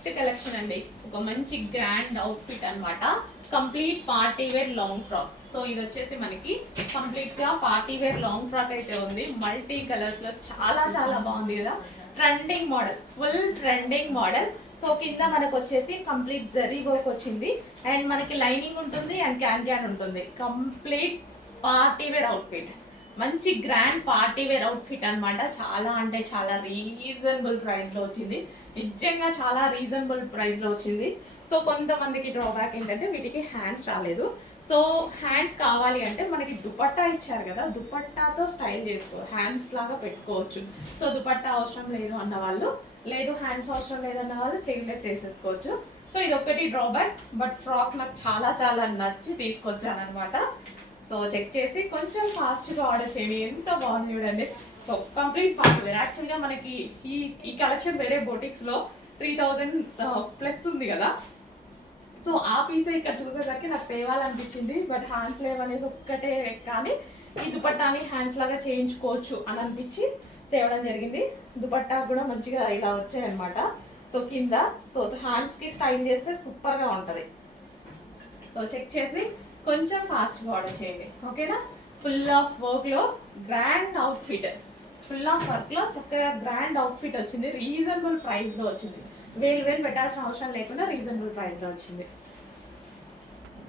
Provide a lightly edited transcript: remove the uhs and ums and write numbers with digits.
Next collection అండి, ఒక మంచి గ్రాండ్ అవుట్ఫిట్ అన్నమాట. Complete party wear long frock. So ఇది వచ్చేసి మనకి కంప్లీట్ గా పార్టీ వేర్ లాంగ్ ఫ్రాక్ అయితే ఉంది. మల్టీ కలర్స్ లో చాలా చాలా బాగుంది కదా. Trending model, full trending model. So కింద మనకు వచ్చేసి కంప్లీట్ జరీ వర్క్ వచ్చింది అండ్ మనకి లైనింగ్ ఉంటుంది అండ్ క్యాన్ ఉంటుంది. కంప్లీట్ పార్టీ వేర్ అవుట్ఫిట్, మంచి గ్రాండ్ పార్టీ వేర్ అవుట్ఫిట్ అన్నమాట. చాలా అంటే చాలా రీజనబుల్ ప్రైస్ లో వచ్చింది. నిజంగా చాలా రీజనబుల్ ప్రైస్ లో వచ్చింది. సో కొంతమందికి డ్రాబ్యాక్ ఏంటంటే వీటికి హ్యాండ్స్ రాలేదు. సో హ్యాండ్స్ కావాలి అంటే మనకి దుపట్టా ఇచ్చారు కదా, దుపట్టాతో స్టైల్ చేసుకో, హ్యాండ్స్ లాగా పెట్టుకోవచ్చు. సో దుపట్టా అవసరం లేదు అన్న వాళ్ళు, లేదు హ్యాండ్స్ అవసరం లేదన్న వాళ్ళు స్లీవ్లెస్ వేసేసుకోవచ్చు. సో ఇది ఒకటి డ్రాబ్యాక్, బట్ ఫ్రాక్ నాకు చాలా చాలా నచ్చి తీసుకొచ్చాను అనమాట. సో చెక్ చేసి కొంచెం ఫాస్ట్గా ఆర్డర్ చేయండి. ఎంత బాగుంది చూడండి. So complete party wear. యాక్చువల్గా మనకి ఈ కలెక్షన్ వేరే బొటిక్స్లో 3000 ప్లస్ ఉంది కదా. సో ఆ పీసే ఇక్కడ చూసేసరికి నాకు తేవాలనిపించింది, బట్ హ్యాండ్స్ లేవనేసి ఒక్కటే. కానీ ఈ దుపట్టాని హ్యాండ్స్ లాగా చేయించుకోవచ్చు అని అనిపించి తేవడం జరిగింది. దుపట్టా కూడా మంచిగా ఇలా వచ్చాయన్నమాట. సో కింద సో హ్యాండ్స్కి స్టైల్ చేస్తే సూపర్గా ఉంటుంది. సో చెక్ చేసి కొంచెం ఫాస్ట్గా ఆర్డర్ చేయండి, ఓకేనా. ఫుల్ ఆఫ్ వర్క్లో గ్రాండ్ అవుట్ఫిట్, ఫుల్ ఆఫ్ వర్క్లో చక్కగా గ్రాండ్ అవుట్ఫిట్ వచ్చింది. రీజనబుల్ ప్రైస్లో వచ్చింది. వేలు పెట్టాల్సిన అవసరం లేకుండా రీజనబుల్ ప్రైస్లో వచ్చింది.